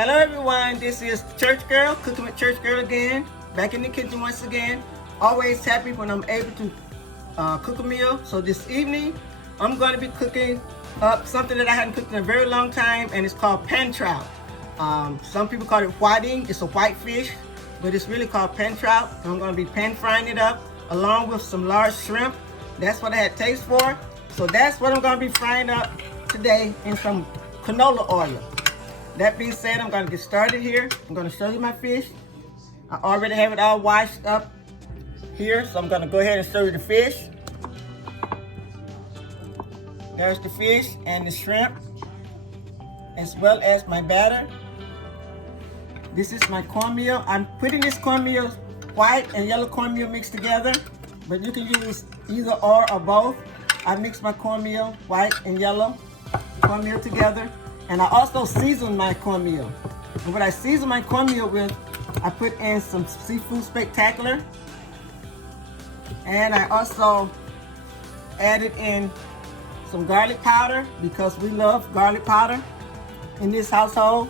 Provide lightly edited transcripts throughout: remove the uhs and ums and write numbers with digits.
Hello everyone, this is Church Girl, cooking with Church Girl again, back in the kitchen once again. Always happy when I'm able to cook a meal. So this evening, I'm going to be cooking up something that I hadn't cooked in a very long time, and it's called pan trout. Some people call it whiting. It's a white fish, but it's really called pan trout. And I'm going to be pan frying it up along with some large shrimp. That's what I had taste for. So that's what I'm going to be frying up today in some canola oil. That being said, I'm going to get started here. I'm going to show you my fish. I already have it all washed up here, so I'm going to go ahead and show you the fish. There's the fish and the shrimp, as well as my batter. This is my cornmeal. I'm putting this cornmeal, white and yellow cornmeal mixed together, but you can use either or both. I mix my cornmeal, white and yellow cornmeal together. And I also season my cornmeal. And what I season my cornmeal with, I put in some seafood spectacular. And I also added in some garlic powder because we love garlic powder in this household.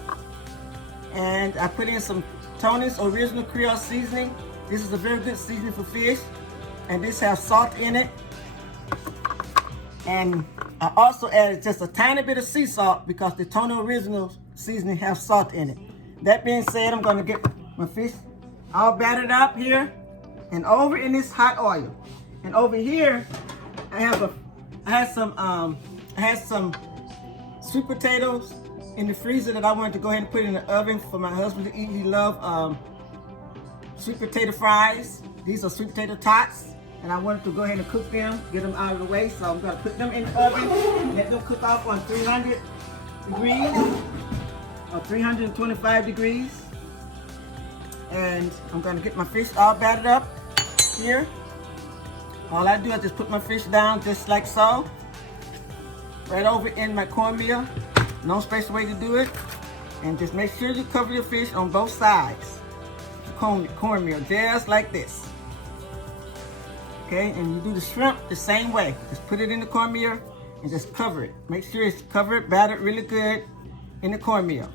And I put in some Tony's Original Creole seasoning. This is a very good seasoning for fish. And this has salt in it. And I also added just a tiny bit of sea salt because the Tony Original seasoning has salt in it. That being said, I'm going to get my fish all battered up here and over in this hot oil. And over here, I had some sweet potatoes in the freezer that I wanted to go ahead and put in the oven for my husband to eat. He loves sweet potato fries. These are sweet potato tots. And I wanted to go ahead and cook them, get them out of the way. So I'm going to put them in the oven, let them cook off on 300 degrees or 325 degrees. And I'm going to get my fish all battered up here. All I do is just put my fish down just like so. Right over in my cornmeal. No special way to do it. And just make sure you cover your fish on both sides. Cornmeal, just like this. Okay, and you do the shrimp the same way. Just put it in the cornmeal and just cover it. Make sure it's covered, battered really good in the cornmeal.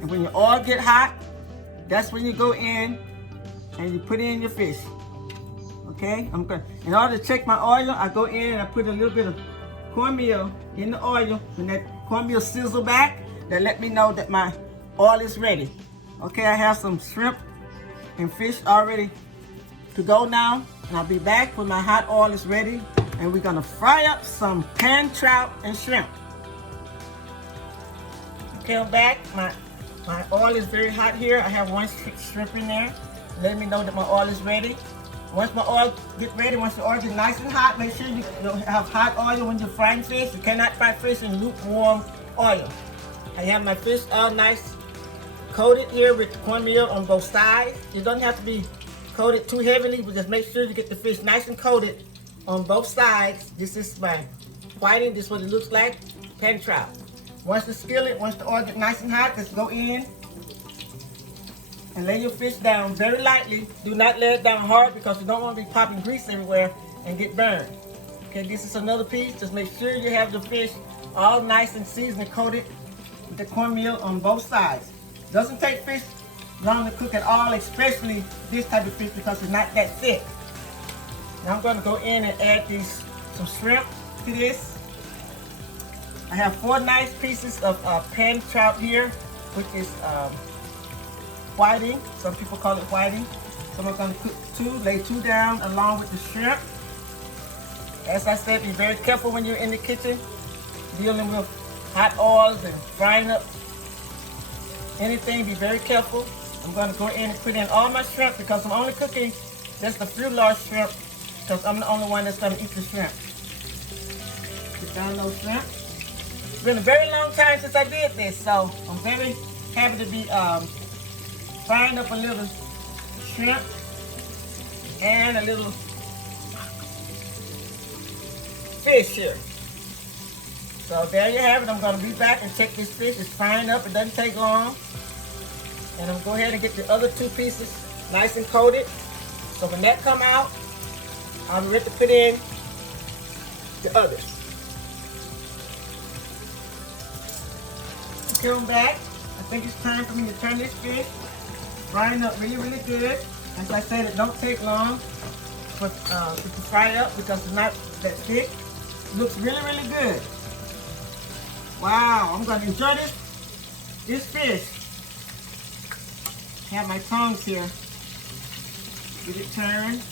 And when your oil get hot, that's when you go in and you put in your fish. Okay, in order to check my oil, I go in and I put a little bit of cornmeal in the oil. When that cornmeal sizzle back, that let me know that my oil is ready. Okay, I have some shrimp and fish already to go now. And I'll be back when my hot oil is ready, and we're gonna fry up some pan trout and shrimp. Okay, I'm back. My oil is very hot here. I have one shrimp in there. Let me know that my oil is ready. Once my oil gets ready, once the oil gets nice and hot, make sure you have hot oil when you're frying fish. You cannot fry fish in lukewarm oil. I have my fish all nice coated here with cornmeal on both sides. It doesn't have to be coated too heavily, but just make sure you get the fish nice and coated on both sides. This is my whiting. This is what it looks like, pan trout. Once the oil gets nice and hot, just go in and lay your fish down very lightly. Do not lay it down hard because you don't want to be popping grease everywhere and get burned. Okay, this is another piece. Just make sure you have the fish all nice and seasoned and coated with the cornmeal on both sides. Doesn't take fish long to cook at all, especially this type of fish because it's not that thick. Now I'm going to go in and add some shrimp to this. I have 4 nice pieces of pan trout here, which is whiting. Some people call it whiting. So I'm going to cook lay 2 down along with the shrimp. As I said, be very careful when you're in the kitchen dealing with hot oils and frying up anything. Be very careful. I'm going to go in and put in all my shrimp because I'm only cooking just a few large shrimp because I'm the only one that's going to eat the shrimp. Put down those shrimp. It's been a very long time since I did this, so I'm very happy to be frying up a little shrimp and a little fish here. So there you have it. I'm going to be back and check this fish. It's frying up. It doesn't take long. And I'm going to go ahead and get the other 2 pieces nice and coated. So when that come out, I'm ready to put in the others. Come back. I think it's time for me to turn this fish. Frying up really, really good. As I said, it don't take long for to fry up because it's not that thick. It looks really, really good. Wow, I'm gonna enjoy this fish. Have my tongs here. Get it turned.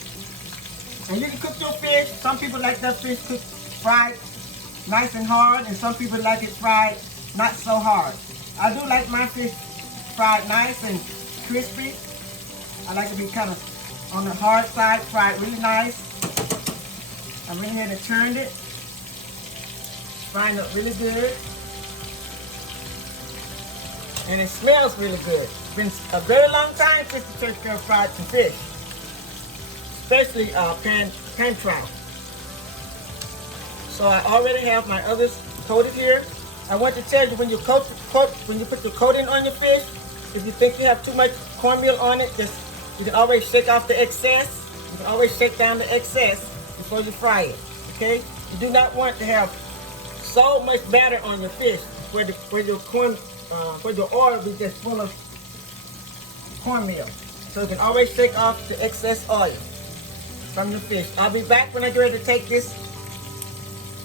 And you can cook your fish. Some people like their fish cooked fried nice and hard, and some people like it fried not so hard. I do like my fish fried nice and crispy. I like to be kind of on the hard side, fried really nice. I went ahead and turned it. Frying up really good. And it smells really good. It's been a very long time since the church girl fried some fish. Especially pan trout. So I already have my others coated here. I want to tell you, when you when you put your coating on your fish, if you think you have too much cornmeal on it, you can always shake off the excess. You can always shake down the excess before you fry it. Okay? You do not want to have so much batter on your fish where your oil be just full of cornmeal. So you can always shake off the excess oil from the fish. I'll be back when I get ready to take this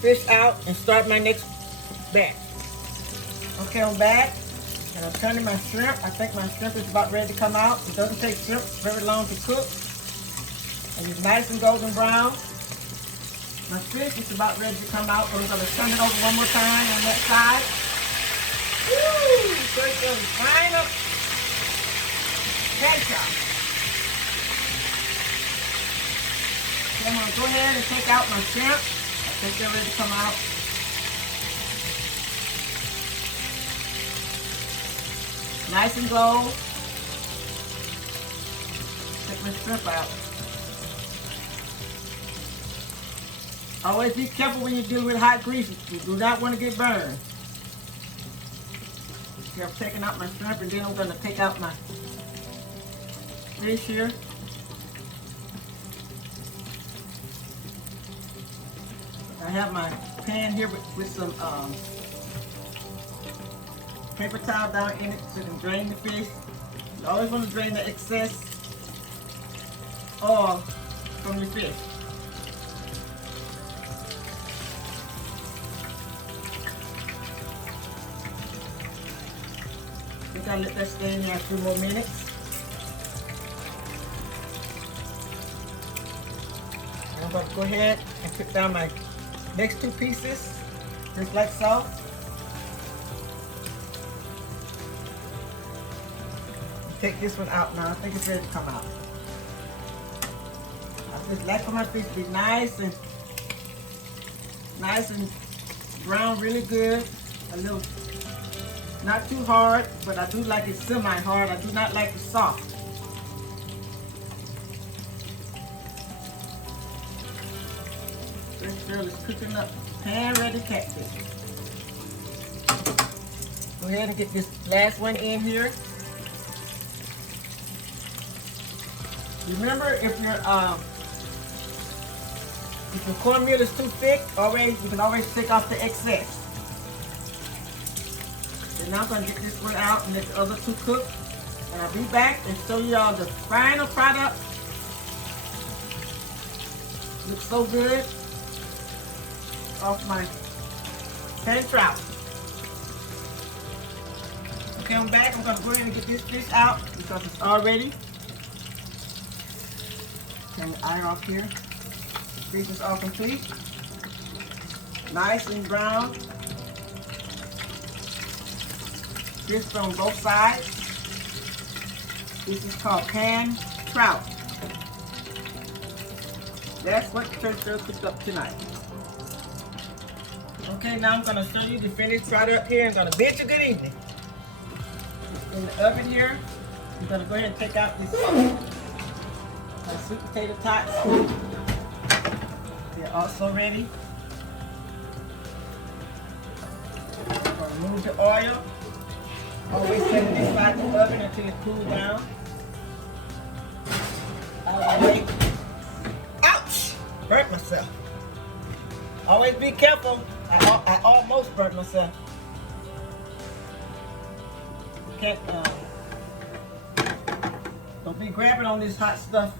fish out and start my next batch. Okay, I'm back and I'm turning my shrimp. I think my shrimp is about ready to come out. It doesn't take shrimp very long to cook. And it's nice and golden brown. My fish is about ready to come out, so I'm going to turn it over one more time on that side. Woo! So it's going to frying up ketchup. I'm going to go ahead and take out my shrimp. I think they're ready to come out. Nice and gold. Take my shrimp out. Always be careful when you deal with hot grease. You do not want to get burned. Okay, I'm taking out my shrimp, and then I'm going to take out my fish here. I have my pan here with some paper towel down in it so you can drain the fish. You always want to drain the excess oil from your fish. We're going to let that stay in there a few more minutes. And I'm going to go ahead and put down my next two pieces, just like so. Take this one out now. I think it's ready to come out. I just like for my fish to be nice and brown, really good. A little, not too hard, but I do like it semi-hard. I do not like it soft. This girl is cooking up pan-ready catfish. Go ahead and get this last one in here. Remember, if your cornmeal is too thick, you can always take off the excess. So now I'm going to get this one out and let the other two cook. And I'll be back and show you all the final product. Looks so good off my pan trout. Okay, I'm back. I'm going to go ahead and get this fish out because it's all ready. Turn the iron off here. The fish is all complete. Nice and brown. Fish on both sides. This is called pan trout. That's what ChurchGirl cooked up tonight. Okay, now I'm going to show you the finished product here. I'm going to bid you good evening. In the oven here, I'm going to go ahead and take out this sweet potato tots. They're also ready. I'm going to remove the oil. Always set it inside the oven until it cools down. Out of the way. Ouch! Burnt myself. Always be careful. I almost burnt myself. can't, don't be grabbing on this hot stuff.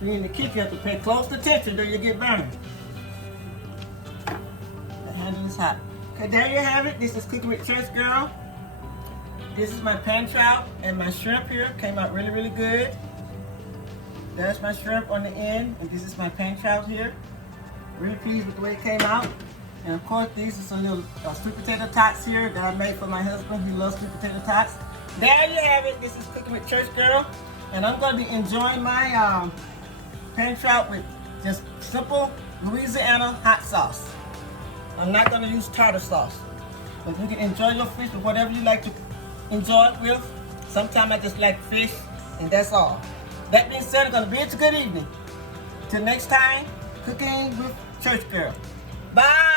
Being in the kitchen, you have to pay close attention or you get burned. The handle is hot. Okay, there you have it. This is Cooking with ChurchGirl. This is my pan trout and my shrimp here. Came out really, really good. That's my shrimp on the end, and this is my pan trout here. Really pleased with the way it came out. And of course, these are some little sweet potato tots here that I made for my husband. He loves sweet potato tots. There you have it. This is Cooking with ChurchGirl, and I'm going to be enjoying my pan trout with just simple Louisiana hot sauce. I'm not going to use tartar sauce, but you can enjoy your fish with whatever you like to enjoy it with. Sometimes I just like fish, and that's all. That being said, I'm going to bid you good evening. Till next time, Cooking with ChurchGirl. Bye!